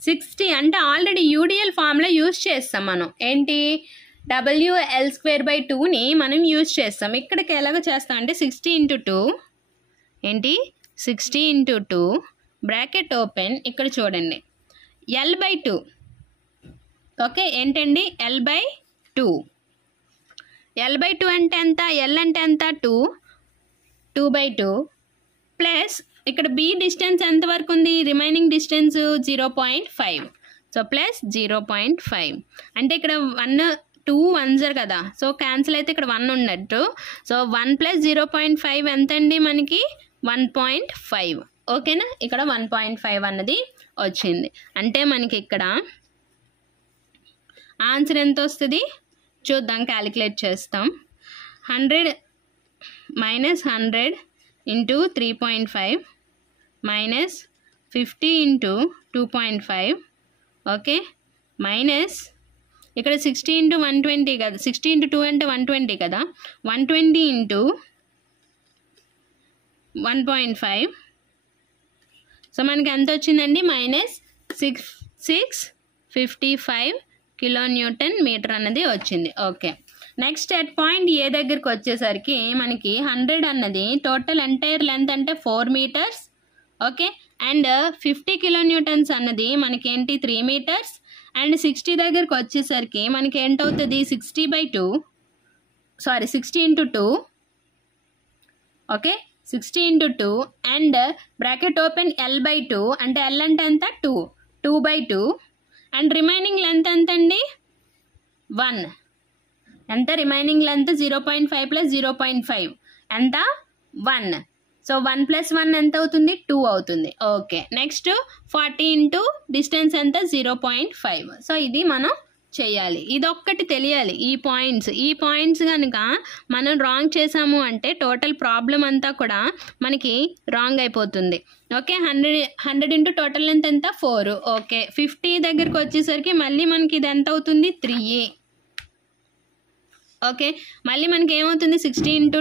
60 అంటే ఆల్రెడీ యూడిఎల్ ఫార్ములా యూజ్ చేస్తాం మనం. ఏంటి WL²/2ని మనం యూజ్ చేస్తాం. ఇక్కడికి ఎలాగో చేస్తాం అంటే 60 × 2 ఏంటి 60 × 2 బ్రాకెట్ ఓపెన్ ఇక్కడ చూడండి L/2 ఓకే ఏంటండి L/2 L/2 అంటే ఎంత L అంటే ఎంత 2/2 ప్లస్ ఇక్కడ బి డిస్టెన్స్ ఎంత వరకు ఉంది రిమైనింగ్ డిస్టెన్స్ 0.5 సో ప్లస్ 0.5 అంటే ఇక్కడ 1 2 1s కదా సో క్యాన్సిల్ అయితే ఇక్కడ 1 ఉన్నట్టు సో 1 + 0.5 ఎంత అండి మనకి 1.5 ఓకేనా, ఇక్కడ 1.5 అన్నది వచ్చింది. అంటే మనకి ఇక్కడ ఆన్సర్ ఎంత వస్తుంది చూద్దాం, క్యాలిక్యులేట్ చేస్తాం. 100 minus 100 into 3.5 minus 50 into 2.5 okay, minus ఇక్కడ 60 ఇంటూ 120 కదా, 60 ఇంటూ 2 అంటే 120 కదా, 120 ఇంటూ 1.5. సో మనకి ఎంత వచ్చిందండి, మైనస్ 655 కిలో న్యూటన్ మీటర్ అన్నది వచ్చింది. ఓకే, నెక్స్ట్ అట్ పాయింట్ ఏ దగ్గరికి వచ్చేసరికి మనకి 100 అన్నది టోటల్ ఎంటైర్ లెంత్ అంటే 4 metres. Okay, and 50 kilo newtons అన్నది మనకి ఏంటి 3 మీటర్స్. అండ్ 60 దగ్గరికి వచ్చేసరికి మనకి ఏంటవుతుంది 60 into 2 okay, 60 into 2 and bracket open L/2 అంటే L అంటే ఎంత 2/2 అండ్ రిమైనింగ్ లెంత్ ఎంత అండి 1 ఎంత, రిమైనింగ్ లెంత్ 0.5 ప్లస్ 0.5 ఎంత 1. సో 1 ప్లస్ 1 ఎంత అవుతుంది 2 అవుతుంది. ఓకే, నెక్స్ట్ 40 ఇంటూ డిస్టెన్స్ ఎంత 0.5. సో ఇది మనం చేయాలి, ఇదొక్కటి తెలియాలి. ఈ పాయింట్స్ కనుక మనం రాంగ్ చేసాము అంటే టోటల్ ప్రాబ్లం అంతా కూడా మనకి రాంగ్ అయిపోతుంది. ఓకే, 100 ఇంటూ టోటల్ లెంత్ ఎంత 4. ఓకే, 50 దగ్గరికి వచ్చేసరికి మళ్ళీ మనకి ఇది ఎంత అవుతుంది 3. ఓకే, మళ్ళీ మనకి ఏమవుతుంది 60 ఇంటూ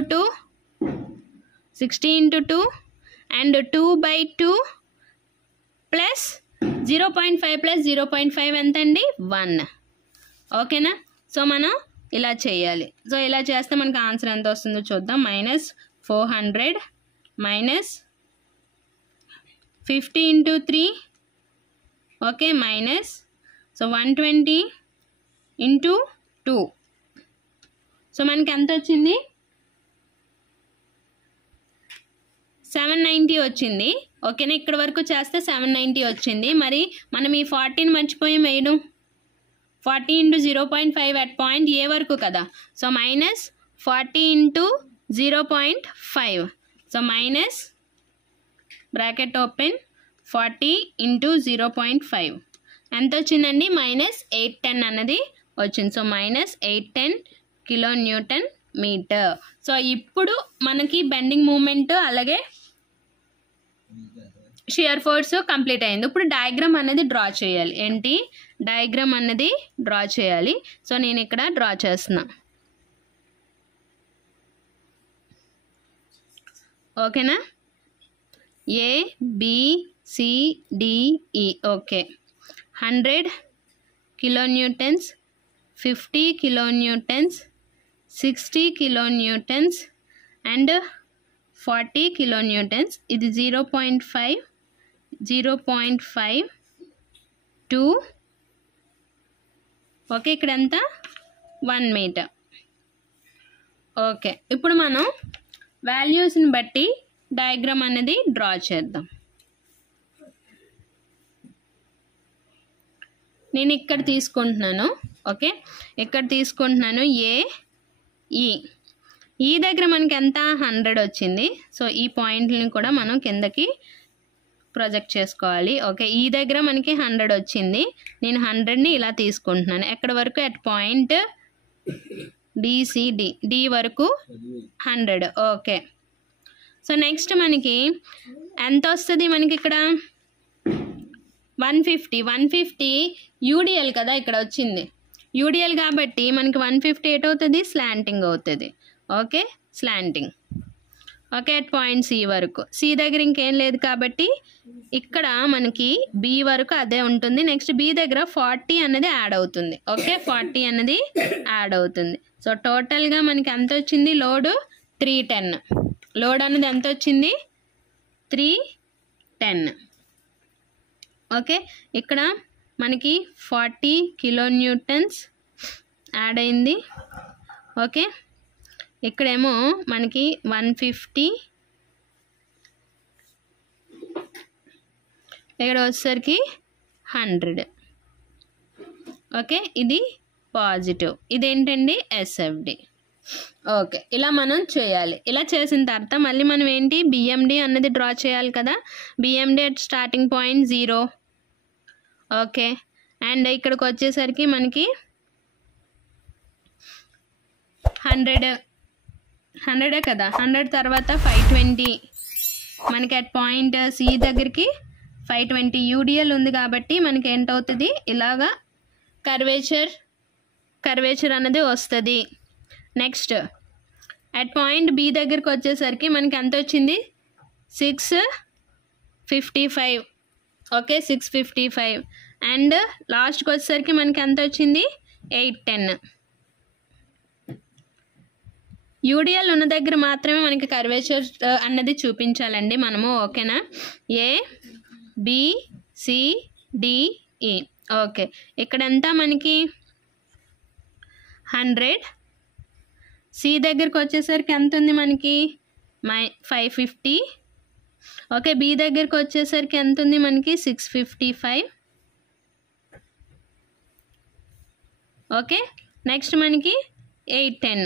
2 అండ్ 2/2 ప్లస్ 0.5 ప్లస్ 0.5 ఎంత అండి 1. ఓకేనా, సో మనం ఇలా చేయాలి. సో ఇలా చేస్తే మనకి ఆన్సర్ ఎంత వస్తుందో చూద్దాం. Minus 400 minus 50 into 3 okay, minus so 120 into 2. So మనకి ఎంత వచ్చింది 790 వచ్చింది. ఓకేనా, ఇక్కడ వరకు చేస్తే 790 వచ్చింది. మరి మనం ఈ 40ని మర్చిపోయాం వేయడం. 40 ఇంటూ 0.5 అట్ పాయింట్ ఏ వరకు కదా, so minus 40 into 0.5. So minus bracket open 40 into 0.5 ఎంత వచ్చిందండి మైనస్ 810 అన్నది వచ్చింది. So minus 810 kilo newton metre. So ఇప్పుడు మనకి బెండింగ్ మూమెంట్ అలాగే షియర్ ఫోర్స్ కంప్లీట్ అయింది. ఇప్పుడు డయాగ్రామ్ అనేది డ్రా చేయాలి. ఏంటి డయాగ్రామ్ అనేది డ్రా చేయాలి. సో నేను ఇక్కడ డ్రా చేస్తున్నా. ఓకేనా, ABCDE. Okay, 100 kilo Newton's, 50 kilo Newton's, 60 kilo newtons and 40 kilo Newton's. ఇది 0.5 2 ఓకే, ఇక్కడ ఎంత 1 మీటర్. ఓకే, ఇప్పుడు మనం వాల్యూస్ని బట్టి డయాగ్రామ్ అనేది డ్రా చేద్దాం. నేను ఇక్కడ తీసుకుంటున్నాను. ఓకే, ఇక్కడ తీసుకుంటున్నాను ఈ దగ్గర మనకి ఎంత 100 వచ్చింది. సో ఈ పాయింట్ని కూడా మనం కిందకి ప్రొజెక్ట్ చేసుకోవాలి. ఓకే, ఈ దగ్గర మనకి 100 వచ్చింది. నేను 100ని ఇలా తీసుకుంటున్నాను. ఎక్కడ వరకు అట్ పాయింట్ BCD D వరకు 100. ఓకే, సో నెక్స్ట్ మనకి ఎంత వస్తుంది మనకి ఇక్కడ 150 UDL కదా ఇక్కడ వచ్చింది. UDL కాబట్టి మనకి 150 ఏటవుతుంది స్లాంటింగ్ అవుతుంది. Okay, slanting. Okay, at point C వరకు. C దగ్గర ఇంకేం లేదు కాబట్టి ఇక్కడ మనకి B వరకు అదే ఉంటుంది. నెక్స్ట్ B దగ్గర 40 అనేది యాడ్ అవుతుంది. ఓకే, 40 అనేది యాడ్ అవుతుంది. సో టోటల్గా మనకి ఎంత వచ్చింది లోడ్ 310. లోడ్ అనేది ఎంత వచ్చింది 310. ఓకే, ఇక్కడ మనకి 40 కిలో న్యూటన్స్ యాడ్ అయింది. ఓకే, ఇక్కడేమో మనకి 150, ఇక్కడ వచ్చేసరికి 100. ఓకే, ఇది పాజిటివ్. ఇదేంటండి SFD. ఓకే, ఇలా మనం చేయాలి. ఇలా చేసిన తర్వాత మళ్ళీ మనం ఏంటి బిఎండి అన్నది డ్రా చేయాలి కదా. BMD at starting point 0. Okay, and ఇక్కడికి వచ్చేసరికి మనకి 100 కదా. 100 తర్వాత 520 మనకి అట్ పాయింట్ సి దగ్గరికి 520 యూడిఎల్ ఉంది కాబట్టి మనకి ఏంటవుతుంది, ఇలాగా కర్వేచర్ అన్నది వస్తుంది. నెక్స్ట్ అట్ పాయింట్ బి దగ్గరికి వచ్చేసరికి మనకి ఎంత వచ్చింది 655. ఓకే, 655 అండ్ లాస్ట్కి వచ్చేసరికి మనకి ఎంత వచ్చింది 810. యూడిఎల్ ఉన్న దగ్గర మాత్రమే మనకి కర్వేచర్ అన్నది చూపించాలండి మనము. ఓకేనా, ఏ B C D E. Okay, ఇక్కడ ఎంత మనకి 100. సి దగ్గరికి వచ్చేసరికి ఎంత ఉంది మనకి 550. ఓకే, బి దగ్గరికి వచ్చేసరికి ఎంత ఉంది మనకి 655. ఓకే, నెక్స్ట్ మనకి 810.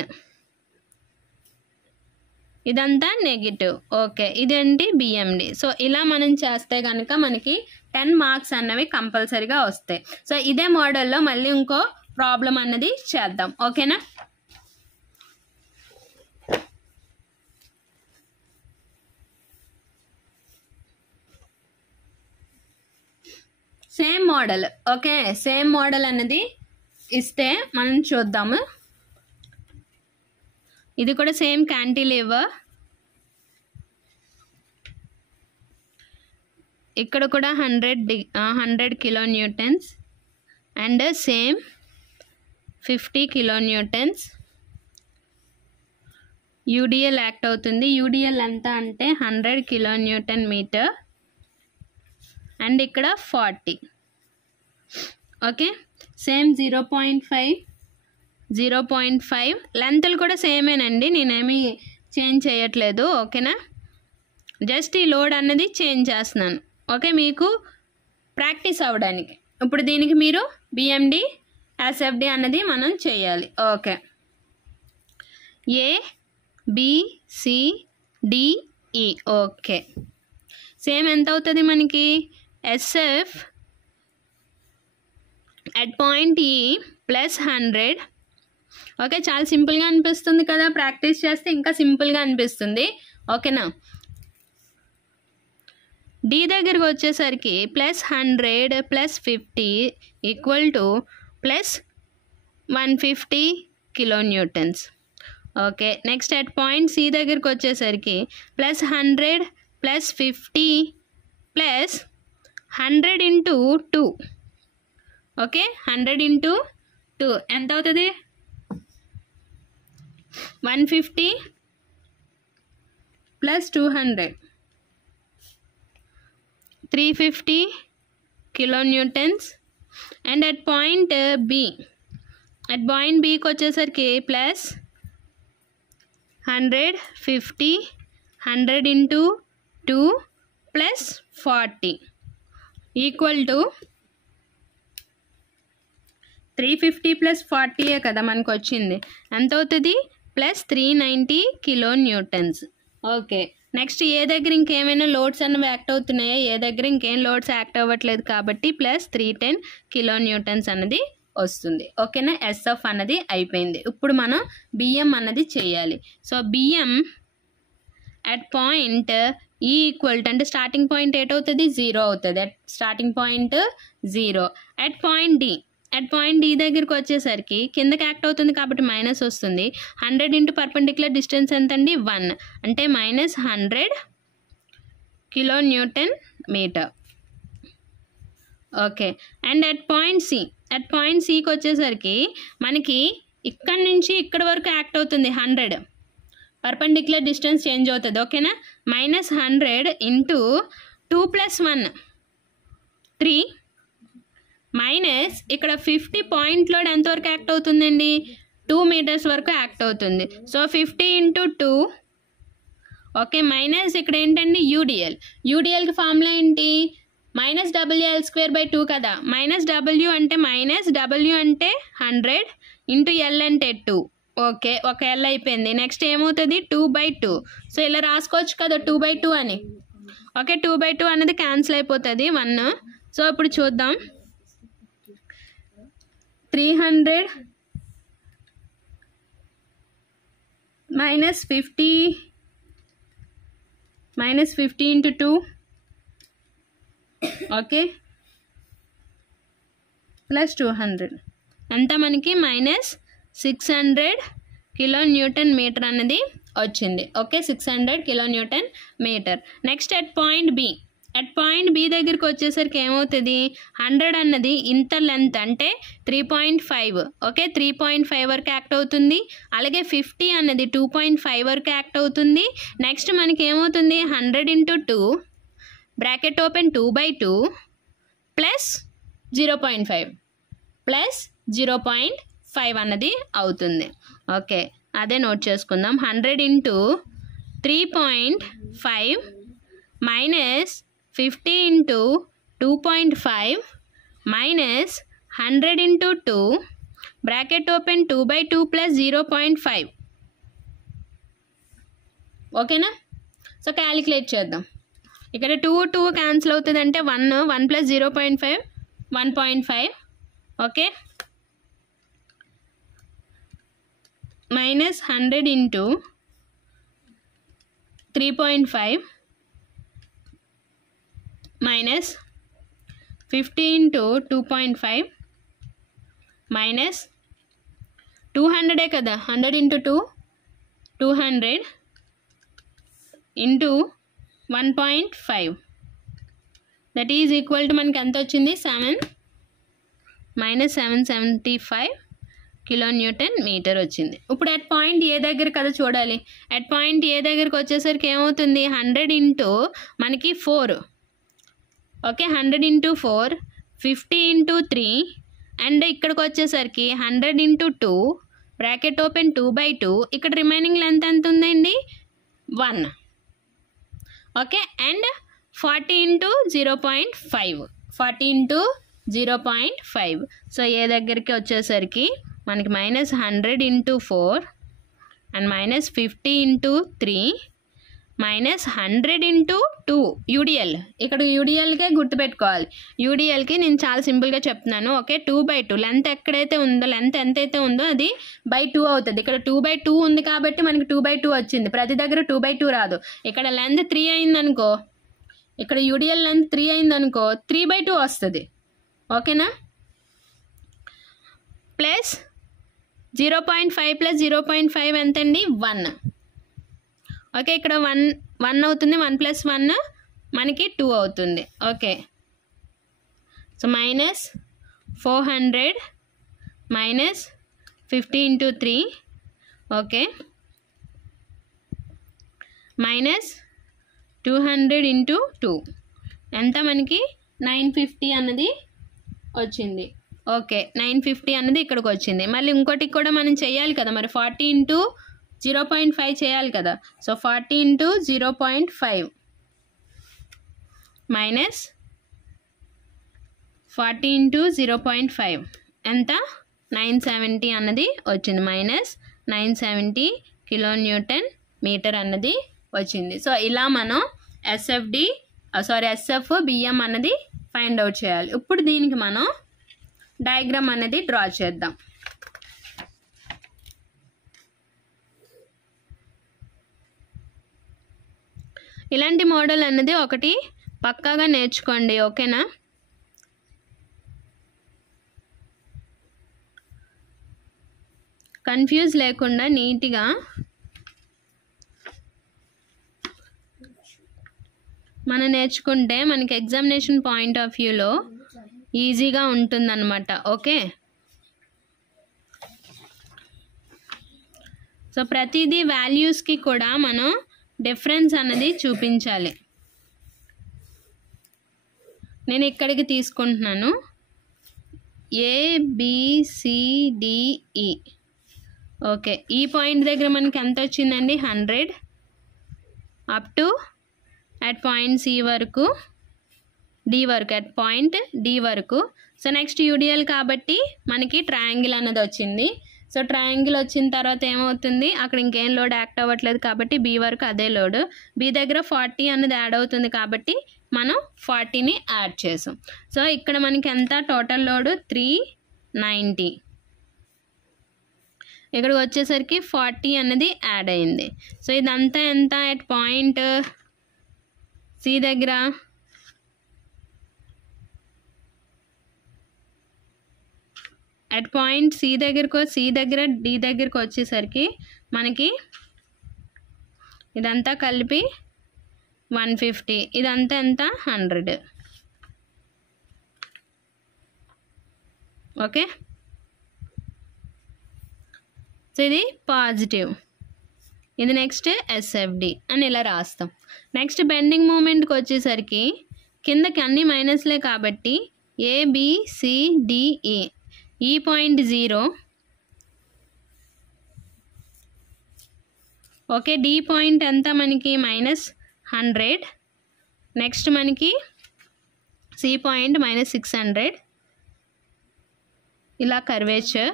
ఇదంతా నెగిటివ్. ఓకే, ఇదేంటి బిఎండి. సో ఇలా మనం చేస్తే కనుక మనకి 10 మార్క్స్ అన్నవి కంపల్సరీగా వస్తాయి. సో ఇదే మోడల్లో మళ్ళీ ఇంకో ప్రాబ్లం అన్నది చేద్దాం. ఓకేనా, same model. Okay, same model అన్నది ఇస్తే మనం చూద్దాము. ఇది కూడా సేమ్ క్యాంటిలివర్. ఇక్కడ కూడా 100 kilo newtons and same 50 kilo Newton's UDL act అవుతుంది. యూడిఎల్ ఎంత అంటే 100 కిలో న్యూటన్ మీటర్ అండ్ ఇక్కడ 40. ఓకే, సేమ్ 0.5 లెంత్లు కూడా సేమేనండి, నేనేమి చేంజ్ చేయట్లేదు. ఓకేనా, జస్ట్ ఈ లోడ్ అన్నది చేంజ్ చేస్తున్నాను. ఓకే, మీకు ప్రాక్టీస్ అవ్వడానికి. ఇప్పుడు దీనికి మీరు బిఎండి ఎస్ఎఫ్డి అన్నది మనం చేయాలి. Okay, A B C D E. Okay, same ఎంత అవుతుంది మనకి SF at point E plus 100. Okay, చాలా సింపుల్గా అనిపిస్తుంది కదా, ప్రాక్టీస్ చేస్తే ఇంకా సింపుల్గా అనిపిస్తుంది. ఓకేనా, డి దగ్గరికి వచ్చేసరికి plus 100 plus 50 equal to plus 150 kilo newtons. Okay, next at point C దగ్గరికి వచ్చేసరికి plus 100 plus 50 plus 100 into 2. Okay, 100 into 2 ఎంత అవుతుంది 150 plus 200 350 kilo newtons and at point బికి వచ్చేసరికి plus 150 100 into 2 plus 40 equal to 350 plus 40 కదా మనకు వచ్చింది. ఎంత అవుతుంది plus 390 kilo newtons. Okay, next ఏ దగ్గర ఇంకేమైనా లోడ్స్ అన్నవి యాక్ట్ అవుతున్నాయో, ఏ దగ్గర ఇంకేం లోడ్స్ యాక్ట్ అవ్వట్లేదు కాబట్టి ప్లస్ 310 కిలో న్యూటన్స్ అన్నది వస్తుంది. ఓకేనా, ఎస్ఎఫ్ అన్నది అయిపోయింది. ఇప్పుడు మనం బిఎం అన్నది చేయాలి. So BM at point E equal to అంటే స్టార్టింగ్ పాయింట్ ఏటవుతుంది 0 అవుతుంది. At starting point 0 at point D దగ్గరికి వచ్చేసరికి కిందకి యాక్ట్ అవుతుంది కాబట్టి మైనస్ వస్తుంది. 100 ఇంటూ పర్పెండిక్యులర్ డిస్టెన్స్ ఎంత అండి 1 అంటే minus 100 kilo newton metre. Okay, and at point సికి వచ్చేసరికి మనకి ఇక్కడ నుంచి ఇక్కడ వరకు యాక్ట్ అవుతుంది 100 పర్పెండిక్యులర్ డిస్టెన్స్ చేంజ్ అవుతుంది. ఓకేనా, మైనస్ 100 ఇంటూ 2 ప్లస్ 1 3 మైనస్ ఇక్కడ 50 పాయింట్ లోడ్ ఎంతవరకు యాక్ట్ అవుతుందండి 2 మీటర్స్ వరకు యాక్ట్ అవుతుంది. So 50 into 2. ఓకే, మైనస్ ఇక్కడ ఏంటండి యూడిఎల్కి ఫార్ములా ఏంటి మైనస్ WL²/2 కదా. మైనస్ W అంటే 100 ఇంటూ L అంటే 2. ఓకే, ఒక ఎల్ అయిపోయింది. నెక్స్ట్ ఏమవుతుంది 2/2. సో ఇలా రాసుకోవచ్చు కదా 2/2 అని. ఓకే, 2/2 అనేది క్యాన్సిల్ అయిపోతుంది 1. సో ఇప్పుడు చూద్దాం. 300 -50 into 2. ఓకే, ప్లస్ 200 ఎంత మనకి -600 kN అనేది వచ్చింది. Okay, 600 kN. Next at point B దగ్గరికి వచ్చేసరికి ఏమవుతుంది 100 అన్నది ఇంత లెంత్ అంటే 3.5. ఓకే, 3.5 వరకు యాక్ట్ అవుతుంది. అలాగే 50 అన్నది 2.5 వరకు యాక్ట్ అవుతుంది. నెక్స్ట్ మనకి ఏమవుతుంది 100 into 2 బ్రాకెట్ ఓపెన్ 2/2 ప్లస్ 0.5 అన్నది అవుతుంది. ఓకే, అదే నోట్ చేసుకుందాం. 100 into 3.5 minus 50 into 2.5 minus 100 into 2 bracket open 2/2 plus 0.5. ఓకేనా? సో క్యాలిక్యులేట్ చేద్దాం. ఇక్కడ 2 క్యాన్సిల్ అవుతుంది అంటే 1 plus 0.5 1.5. Okay, minus 100 into 3.5 minus 50 into 2.5 minus 200 కదా, 100 into 2 200 into 1.5 that is equal to మనకి ఎంత వచ్చింది 775 kN వచ్చింది. ఇప్పుడు అట్ పాయింట్ ఏ దగ్గర కదా చూడాలి. అట్ పాయింట్ ఏ దగ్గరికి వచ్చేసరికి ఏమవుతుంది 100 into మనకి 4. ఓకే, 100 into 4 50 into 3 అండ్ ఇక్కడికి వచ్చేసరికి 100 into 2 బ్రాకెట్ ఓపెన్ 2/2. ఇక్కడ రిమైనింగ్ లెంత్ ఎంత ఉందండి 1. Okay, and 40 into 0.5 40 into 0.5. So A దగ్గరికి వచ్చేసరికి మనకి -100 into 4 and -50 into 3 -100 into 2 UDL. ఇక్కడ యూడిఎల్కే గుర్తుపెట్టుకోవాలి. యూడిఎల్కి నేను చాలా సింపుల్గా చెప్తున్నాను. ఓకే, 2/2 లెంత్ ఎక్కడైతే ఉందో లెంత్ ఎంతైతే ఉందో అది /2 అవుతుంది. ఇక్కడ 2/2 ఉంది కాబట్టి మనకి 2/2 వచ్చింది. ప్రతి దగ్గర 2/2 రాదు. ఇక్కడ లెంత్ 3 అయిందనుకో, ఇక్కడ యూడిఎల్ లెంత్ 3 అయిందనుకో 3/2 వస్తుంది. ఓకేనా? ప్లస్ 0.5 ప్లస్ 0.5 ఎంతండి 1. ఓకే, ఇక్కడ 1 అవుతుంది. 1 + 1 మనకి 2 అవుతుంది. Okay, so -400 -50 into 3. Okay, -200 into 2 ఎంత మనకి 950 అన్నది వచ్చింది. ఓకే, 950 అన్నది ఇక్కడికి వచ్చింది. మళ్ళీ ఇంకోటి కూడా మనం చేయాలి కదా మరి, 40 into 0.5 చేయాలి కదా. సో 40 into 0.5 minus 40 into 0.5 ఎంత 970 అన్నది వచ్చింది. -970 kN అన్నది వచ్చింది. సో ఇలా మనం SF బిఎం అన్నది ఫైండ్ అవుట్ చేయాలి. ఇప్పుడు దీనికి మనం డయాగ్రామ్ అనేది డ్రా చేద్దాం. ఇలాంటి మోడల్ అన్నది ఒకటి పక్కాగా నేర్చుకోండి. ఓకేనా? కన్ఫ్యూజ్ లేకుండా నీట్గా మనం నేర్చుకుంటే మనకి ఎగ్జామినేషన్ పాయింట్ ఆఫ్ వ్యూలో ఈజీగా ఉంటుందన్నమాట. ఓకే, సో ప్రతిదీ వాల్యూస్కి కూడా మనం డిఫరెన్స్ అన్నది చూపించాలి. నేను ఇక్కడికి తీసుకుంటున్నాను ABCDE. ఓకే, ఈ పాయింట్ దగ్గర మనకి ఎంత వచ్చిందండి 100 up to at point C వరకు D వరకు, అట్ పాయింట్ D వరకు. సో నెక్స్ట్ యూడిఎల్ కాబట్టి మనకి ట్రయాంగిల్ అన్నది వచ్చింది. సో ట్రయాంగిల్ వచ్చిన తర్వాత ఏమవుతుంది, అక్కడ ఇంకేం లోడ్ యాక్ట్ అవ్వట్లేదు కాబట్టి బి వరకు అదే లోడ్. బి దగ్గర 40 అనేది యాడ్ అవుతుంది కాబట్టి మనం 40ని యాడ్ చేసాం. సో ఇక్కడ మనకి ఎంత టోటల్ లోడ్ 390. ఇక్కడికి వచ్చేసరికి 40 అనేది యాడ్ అయింది. సో ఇదంతా ఎంత ఎట్ పాయింట్ సి దగ్గర సి దగ్గర డి దగ్గరకు వచ్చేసరికి మనకి ఇదంతా కలిపి 150, ఇదంతా ఎంత 100. ఓకే, సో ఇది పాజిటివ్, ఇది నెక్స్ట్ ఎస్ఎఫ్డి అని ఇలా రాస్తాం. నెక్స్ట్ బెండింగ్ మూమెంట్కి వచ్చేసరికి కిందకి అన్ని మైనస్లే కాబట్టి ఏబిసిడిఈ, ఈ పాయింట్ 0, ఓకే. డి పాయింట్ ఎంత మనకి -100. నెక్స్ట్ మనకి సి పాయింట్ -600 ఇలా curvature.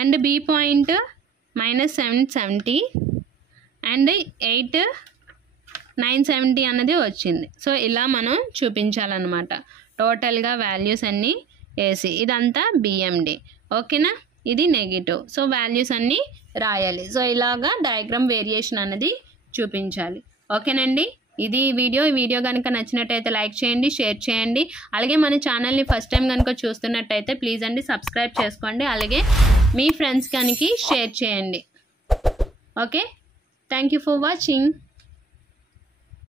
And B point -770 and 970 అన్నది వచ్చింది. సో ఇలా మనం చూపించాలన్నమాట టోటల్గా వాల్యూస్ అన్నీ వేసి. ఇదంతా బిఎండి, ఓకేనా. ఇది నెగిటివ్, సో వాల్యూస్ అన్నీ రాయాలి. సో ఇలాగా డయాగ్రామ్ వేరియేషన్ అన్నది చూపించాలి, ఓకేనండి. ఇది ఈ వీడియో కనుక నచ్చినట్టయితే లైక్ చేయండి, షేర్ చేయండి. అలాగే మన ఛానల్ని ఫస్ట్ టైం కనుక చూస్తున్నట్టయితే ప్లీజ్ అండి సబ్స్క్రైబ్ చేసుకోండి. అలాగే మీ ఫ్రెండ్స్ కనుక షేర్ చేయండి. Okay, thank you for watching.